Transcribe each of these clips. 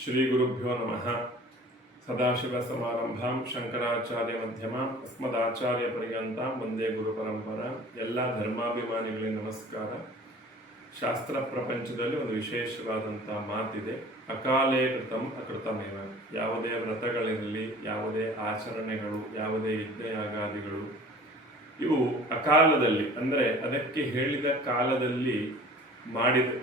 ಶ್ರೀ ಗುರುಭ್ಯೋ ನಮಃ. ಸದಾಶಿವಸಮಾರಂಭಾಂ ಶಂಕರಾಚಾರ್ಯಮಧ್ಯಮಾಂ ಅಸ್ಮದಾಚಾರ್ಯಪರ್ಯಂತಾಂ ವಂದೇ ಗುರುಪರಂಪರಾ. ಎಲ್ಲ ಧರ್ಮಾಭಿಮಾನಿಗಳಿಗೆ ನಮಸ್ಕಾರ. ಶಾಸ್ತ್ರ ಪ್ರಪಂಚದಲ್ಲಿ ಒಂದು ವಿಶೇಷವಾದಂಥ ಮಾತಿದೆ, ಅಕಾಲೇ ಕೃತಂ ಅಕೃತಮೇವ. ಯಾವುದೇ ವ್ರತಗಳಿರಲಿ, ಯಾವುದೇ ಆಚರಣೆಗಳು, ಯಾವುದೇ ಯಜ್ಞಯಾಗಾದಿಗಳು ಇವು ಅಕಾಲದಲ್ಲಿ ಅಂದರೆ ಅದಕ್ಕೆ ಹೇಳಿದ ಕಾಲದಲ್ಲಿ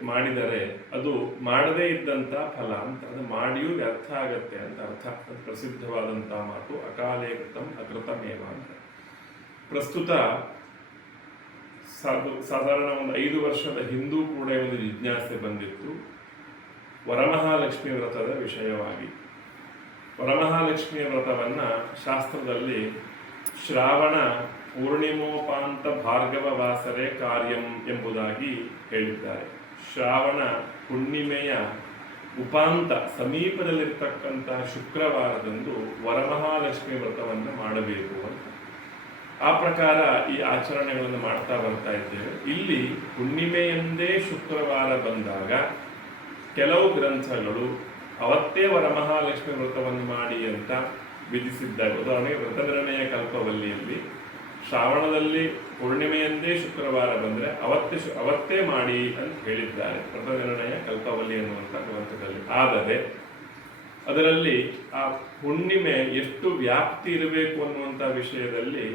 ಮಾಡಿದರೆ ಅದು ಮಾಡದೇ ಇದ್ದಂಥ ಫಲ ಅಂತ, ಅದು ಮಾಡಿಯೂ ವ್ಯರ್ಥ ಆಗತ್ತೆ ಅಂತ ಅರ್ಥ. ಅದು ಪ್ರಸಿದ್ಧವಾದಂಥ ಮಾತು, ಅಕಾಲೇ ಕೃತಂ ಅಕೃತಮೇವ ಅಂತ. ಪ್ರಸ್ತುತ ಸಾಧಾರಣ ಒಂದು 5 ವರ್ಷದ ಹಿಂದೂ ಕೂಡ ಒಂದು ಜಿಜ್ಞಾಸೆ ಬಂದಿತ್ತು ವರಮಹಾಲಕ್ಷ್ಮಿ ವ್ರತದ ವಿಷಯವಾಗಿ. ವರಮಹಾಲಕ್ಷ್ಮಿಯ ವ್ರತವನ್ನ ಶಾಸ್ತ್ರದಲ್ಲಿ ಶ್ರಾವಣ ಪೂರ್ಣಿಮೋಪಾಂತ ಭಾರ್ಗವ ವಾಸರೆ ಕಾರ್ಯಂ ಎಂಬುದಾಗಿ ಹೇಳಿದ್ದಾರೆ. ಶ್ರಾವಣ ಹುಣ್ಣಿಮೆಯ ಉಪಾಂತ ಸಮೀಪದಲ್ಲಿರ್ತಕ್ಕಂಥ ಶುಕ್ರವಾರದಂದು ವರಮಹಾಲಕ್ಷ್ಮಿ ವ್ರತವನ್ನು ಮಾಡಬೇಕು ಅಂತ. ಆ ಪ್ರಕಾರ ಈ ಆಚರಣೆಗಳನ್ನು ಮಾಡ್ತಾ ಬರ್ತಾ ಇದ್ದೇವೆ. ಇಲ್ಲಿ ಹುಣ್ಣಿಮೆಯಂದೇ ಶುಕ್ರವಾರ ಬಂದಾಗ ಕೆಲವು ಗ್ರಂಥಗಳು ಅವತ್ತೇ ವರಮಹಾಲಕ್ಷ್ಮಿ ವ್ರತವನ್ನು ಮಾಡಿ ಅಂತ ವಿಧಿಸಿದ್ದಾರೆ. ಉದಾಹರಣೆಗೆ ವ್ರತ ನಿರ್ಣಯ ಕಲ್ಪವಲ್ಲಿಯಲ್ಲಿ ಶ್ರಾವಣದಲ್ಲಿ ಪೂರ್ಣಿಮೆಯಂದೇ ಶುಕ್ರವಾರ ಬಂದರೆ ಅವತ್ತೇ ಮಾಡಿ ಅಂತ ಹೇಳಿದ್ದಾರೆ, ವ್ರತ ನಿರ್ಣಯ ಕಲ್ಪವಲ್ಲಿ ಎನ್ನುವಂಥ ಗ್ರಂಥದಲ್ಲಿ. ಆದರೆ ಅದರಲ್ಲಿ ಆ ಹುಣ್ಣಿಮೆ ಎಷ್ಟು ವ್ಯಾಪ್ತಿ ಇರಬೇಕು ಅನ್ನುವಂಥ ವಿಷಯದಲ್ಲಿ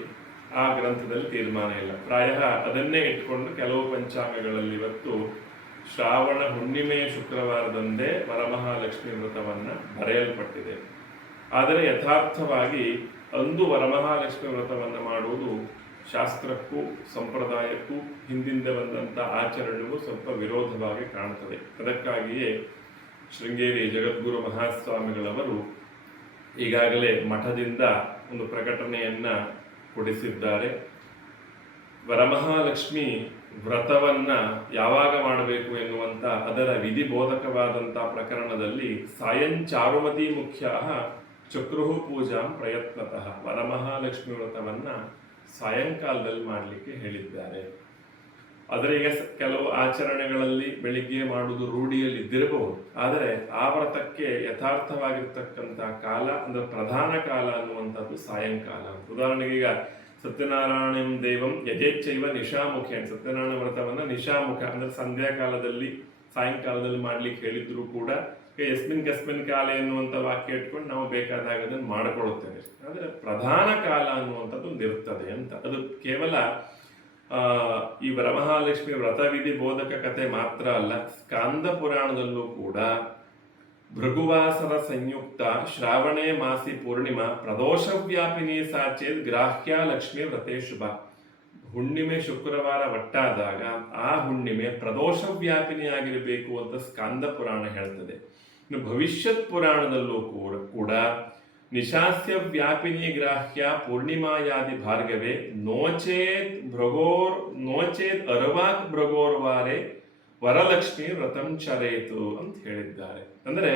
ಆ ಗ್ರಂಥದಲ್ಲಿ ತೀರ್ಮಾನ ಇಲ್ಲ. ಪ್ರಾಯಃ ಅದನ್ನೇ ಇಟ್ಕೊಂಡು ಕೆಲವು ಪಂಚಾಂಗಗಳಲ್ಲಿ ಇವತ್ತು ಶ್ರಾವಣ ಹುಣ್ಣಿಮೆಯ ಶುಕ್ರವಾರದಂದೇ ವರಮಹಾಲಕ್ಷ್ಮಿ ವ್ರತವನ್ನು ಬರೆಯಲ್ಪಟ್ಟಿದೆ. ಆದರೆ ಯಥಾರ್ಥವಾಗಿ ಅಂದು ವರಮಹಾಲಕ್ಷ್ಮಿ ವ್ರತವನ್ನು ಮಾಡುವುದು ಶಾಸ್ತ್ರಕ್ಕೂ ಸಂಪ್ರದಾಯಕ್ಕೂ ಹಿಂದಿಂದ ಬಂದಂಥ ಆಚರಣೆಗೂ ಸ್ವಲ್ಪ ವಿರೋಧವಾಗಿ ಕಾಣುತ್ತದೆ. ಅದಕ್ಕಾಗಿಯೇ ಶೃಂಗೇರಿ ಜಗದ್ಗುರು ಮಹಾಸ್ವಾಮಿಗಳವರು ಈಗಾಗಲೇ ಮಠದಿಂದ ಒಂದು ಪ್ರಕಟಣೆಯನ್ನ ಕೊಡಿಸಿದ್ದಾರೆ. ವರಮಹಾಲಕ್ಷ್ಮಿ ವ್ರತವನ್ನ ಯಾವಾಗ ಮಾಡಬೇಕು ಎನ್ನುವಂಥ ಅದರ ವಿಧಿಬೋಧಕವಾದಂಥ ಪ್ರಕರಣದಲ್ಲಿ ಸಾಯಂಚಾರುಮತಿ ಮುಖ್ಯ ಚಕ್ರುಹು ಪೂಜಾಂ ಪ್ರಯತ್ನತಃ. ವರಮಹಾಲಕ್ಷ್ಮಿ ವ್ರತವನ್ನ ಸಾಯಂಕಾಲದಲ್ಲಿ ಮಾಡಲಿಕ್ಕೆ ಹೇಳಿದ್ದಾರೆ. ಆದರೆ ಈಗ ಕೆಲವು ಆಚರಣೆಗಳಲ್ಲಿ ಬೆಳಿಗ್ಗೆ ಮಾಡುವುದು ರೂಢಿಯಲ್ಲಿ ಇದ್ದಿರಬಹುದು. ಆದರೆ ಆ ವ್ರತಕ್ಕೆ ಯಥಾರ್ಥವಾಗಿರ್ತಕ್ಕಂಥ ಕಾಲ ಅಂದ್ರೆ ಪ್ರಧಾನ ಕಾಲ ಅನ್ನುವಂಥದ್ದು ಸಾಯಂಕಾಲ. ಉದಾಹರಣೆಗೆ ಈಗ ಸತ್ಯನಾರಾಯಣಂ ದೇವಂ ಯಜೇಚ್ಛೈವ ನಿಶಾಮುಖಿ ಅಂತ, ಸತ್ಯನಾರಾಯಣ ವ್ರತವನ್ನ ನಿಶಾಮುಖ ಅಂದ್ರೆ ಸಂಧ್ಯಾಕಾಲದಲ್ಲಿ ಸಾಯಂಕಾಲದಲ್ಲಿ ಮಾಡ್ಲಿಕ್ಕೆ ಹೇಳಿದ್ರು ಕೂಡ ಯಸ್ಮಿನ್ ಕಸ್ಮಿನ್ ಕಾಲ ಎನ್ನುವಂಥ ವಾಕ್ಯ ಇಟ್ಕೊಂಡು ನಾವು ಬೇಕಾದಾಗ ಅದನ್ನು ಮಾಡಿಕೊಳ್ಳುತ್ತೇವೆ. ಆದರೆ ಪ್ರಧಾನ ಕಾಲ ಅನ್ನುವಂಥದ್ದು ಒಂದು ಇರ್ತದೆ ಅಂತ. ಅದು ಕೇವಲ ಈ ವರಮಹಾಲಕ್ಷ್ಮಿ ವ್ರತವಿಧಿ ಬೋಧಕ ಕಥೆ ಮಾತ್ರ ಅಲ್ಲ, ಸ್ಕಾಂದ ಪುರಾಣದಲ್ಲೂ ಕೂಡ ಭೃಗುವಾಸರ ಸಂಯುಕ್ತ ಶ್ರಾವಣೇ ಮಾಸಿ ಪೂರ್ಣಿಮಾ ಪ್ರದೋಷವ್ಯಾಪಿನಿ ಸಾಚೇತ್ ಗ್ರಾಹ್ಯ ಲಕ್ಷ್ಮಿ ವ್ರತೇ ಶುಭ. ಹುಣ್ಣಿಮೆ ಶುಕ್ರವಾರ ಒಟ್ಟಾದಾಗ ಆ ಹುಣ್ಣಿಮೆ ಪ್ರದೋಷವ್ಯಾಪಿನಿಯಾಗಿರಬೇಕು ಅಂತ ಸ್ಕಾಂದ ಪುರಾಣ ಹೇಳ್ತದೆ. ಇನ್ನು ಭವಿಷ್ಯತ್ ಪುರಾಣದಲ್ಲೂ ಕೂಡ ನಿಶಾಸ್ಯ ವ್ಯಾಪಿನಿ ಗ್ರಾಹ್ಯ ಪೂರ್ಣಿಮಾಯಾದಿ ಭಾರ್ಗವೇ ನೋಚೇತ್ ಅರ್ವಾಕ್ ಭೃಗೋರ್ವಾರೆ ವರಲಕ್ಷ್ಮಿ ವ್ರತಂ ಚರೇತು ಅಂತ ಹೇಳಿದ್ದಾರೆ. ಅಂದ್ರೆ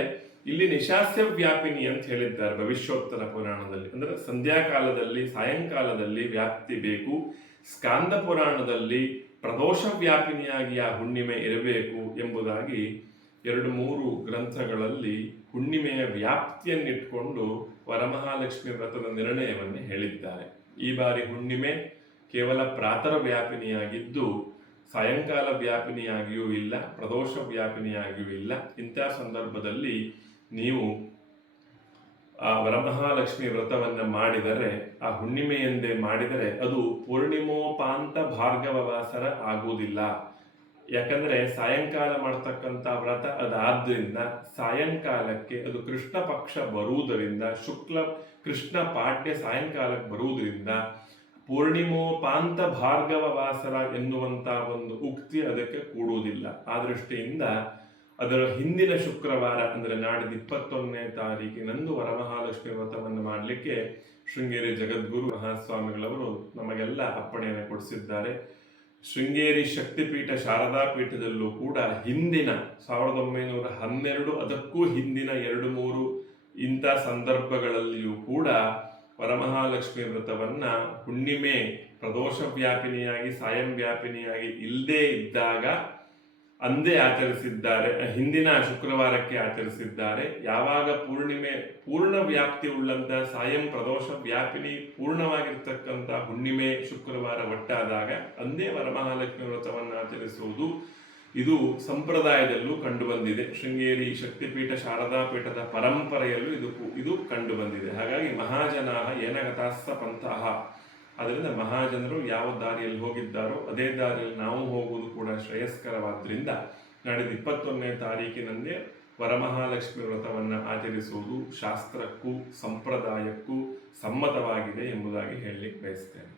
ಇಲ್ಲಿ ನಿಶಾಸ್ಯ ವ್ಯಾಪಿನಿ ಅಂತ ಹೇಳಿದ್ದಾರೆ ಭವಿಷ್ಯೋತ್ತರ ಪುರಾಣದಲ್ಲಿ. ಅಂದ್ರೆ ಸಂಧ್ಯಾಕಾಲದಲ್ಲಿ ಸಾಯಂಕಾಲದಲ್ಲಿ ವ್ಯಾಪ್ತಿ ಬೇಕು. ಸ್ಕಾಂದ ಪುರಾಣದಲ್ಲಿ ಪ್ರದೋಷ ವ್ಯಾಪಿನಿಯಾಗಿ ಆ ಹುಣ್ಣಿಮೆ ಇರಬೇಕು ಎಂಬುದಾಗಿ 2-3 ಗ್ರಂಥಗಳಲ್ಲಿ ಹುಣ್ಣಿಮೆಯ ವ್ಯಾಪ್ತಿಯನ್ನಿಟ್ಕೊಂಡು ವರಮಹಾಲಕ್ಷ್ಮಿ ವ್ರತದ ನಿರ್ಣಯವನ್ನು ಹೇಳಿದ್ದಾರೆ. ಈ ಬಾರಿ ಹುಣ್ಣಿಮೆ ಕೇವಲ ಪ್ರಾತಃ ವ್ಯಾಪಿನಿಯಾಗಿದ್ದು ಸಾಯಂಕಾಲ ವ್ಯಾಪಿನಿಯಾಗಿಯೂ ಇಲ್ಲ, ಪ್ರದೋಷ ವ್ಯಾಪಿನಿಯಾಗಿಯೂ ಇಲ್ಲ. ಇಂಥ ಸಂದರ್ಭದಲ್ಲಿ ನೀವು ಆ ವರಮಹಾಲಕ್ಷ್ಮಿ ವ್ರತವನ್ನು ಮಾಡಿದರೆ, ಆ ಹುಣ್ಣಿಮೆಯಂದೇ ಮಾಡಿದರೆ ಅದು ಪೂರ್ಣಿಮೋಪಾಂತ ಭಾರ್ಗವ ವಾಸರ ಆಗುವುದಿಲ್ಲ. ಯಾಕಂದ್ರೆ ಸಾಯಂಕಾಲ ಮಾಡ್ತಕ್ಕಂಥ ವ್ರತ ಅದಾದ್ರಿಂದ ಸಾಯಂಕಾಲಕ್ಕೆ ಅದು ಕೃಷ್ಣ ಪಕ್ಷ ಬರುವುದರಿಂದ, ಕೃಷ್ಣ ಪಾಡ್ಯ ಸಾಯಂಕಾಲಕ್ಕೆ ಬರುವುದರಿಂದ ಪೂರ್ಣಿಮೋಪಾಂತ ಭಾರ್ಗವ ವಾಸರ ಎನ್ನುವಂತ ಒಂದು ಉಕ್ತಿ ಅದಕ್ಕೆ ಕೂಡುವುದಿಲ್ಲ. ಆ ದೃಷ್ಟಿಯಿಂದ ಅದರ ಹಿಂದಿನ ಶುಕ್ರವಾರ ಅಂದ್ರೆ ನಾಡಿದ 21ನೇ ತಾರೀಕಿನಂದು ವರಮಹಾಲಕ್ಷ್ಮಿ ವ್ರತವನ್ನು ಮಾಡಲಿಕ್ಕೆ ಶೃಂಗೇರಿ ಜಗದ್ಗುರು ಮಹಾಸ್ವಾಮಿಗಳವರು ನಮಗೆಲ್ಲ ಅಪ್ಪಣೆಯನ್ನು ಕೊಡಿಸಿದ್ದಾರೆ. ಶೃಂಗೇರಿ ಶಕ್ತಿಪೀಠ ಶಾರದಾ ಪೀಠದಲ್ಲೂ ಕೂಡ ಹಿಂದಿನ 1912 ಅದಕ್ಕೂ ಹಿಂದಿನ 2-3 ಇಂಥ ಸಂದರ್ಭಗಳಲ್ಲಿಯೂ ಕೂಡ ವರಮಹಾಲಕ್ಷ್ಮಿ ವ್ರತವನ್ನ ಹುಣ್ಣಿಮೆ ಪ್ರದೋಷ ವ್ಯಾಪಿನಿಯಾಗಿ ಸಾಯಂ ವ್ಯಾಪಿನಿಯಾಗಿ ಇಲ್ಲದೇ ಇದ್ದಾಗ ಅಂದೇ ಆಚರಿಸಿದ್ದಾರೆ, ಹಿಂದಿನ ಶುಕ್ರವಾರಕ್ಕೆ ಆಚರಿಸಿದ್ದಾರೆ. ಯಾವಾಗ ಪೂರ್ಣ ವ್ಯಾಪ್ತಿ ಉಳ್ಳಂತ ಸಾಯಂ ಪ್ರದೋಷ ವ್ಯಾಪಿನಿ ಪೂರ್ಣವಾಗಿರ್ತಕ್ಕಂಥ ಹುಣ್ಣಿಮೆ ಶುಕ್ರವಾರ ಒಟ್ಟಾದಾಗ ಅಂದೇ ವರಮಹಾಲಕ್ಷ್ಮಿ ವ್ರತವನ್ನು ಆಚರಿಸುವುದು ಇದು ಸಂಪ್ರದಾಯದಲ್ಲೂ ಕಂಡುಬಂದಿದೆ. ಶೃಂಗೇರಿ ಶಕ್ತಿಪೀಠ ಶಾರದಾ ಪೀಠದ ಪರಂಪರೆಯಲ್ಲೂ ಇದು ಕಂಡುಬಂದಿದೆ. ಹಾಗಾಗಿ ಮಹಾಜನಾಹ ಏನಗತಾಸ್ಸ ಪಂಥಃ, ಅದರಿಂದ ಮಹಾಜನರು ಯಾವ ದಾರಿಯಲ್ಲಿ ಹೋಗಿದ್ದಾರೋ ಅದೇ ದಾರಿಯಲ್ಲಿ ನಾವು ಹೋಗುವುದು ಕೂಡ ಶ್ರೇಯಸ್ಕರವಾದ್ರಿಂದ ನಾಡಿದ 21ನೇ ತಾರೀಕಿನಂದೇ ವರಮಹಾಲಕ್ಷ್ಮಿ ವ್ರತವನ್ನು ಆಚರಿಸುವುದು ಶಾಸ್ತ್ರಕ್ಕೂ ಸಂಪ್ರದಾಯಕ್ಕೂ ಸಮ್ಮತವಾಗಿದೆ ಎಂಬುದಾಗಿ ಹೇಳಲಿಕ್ಕೆ ಬಯಸ್ತೇನೆ.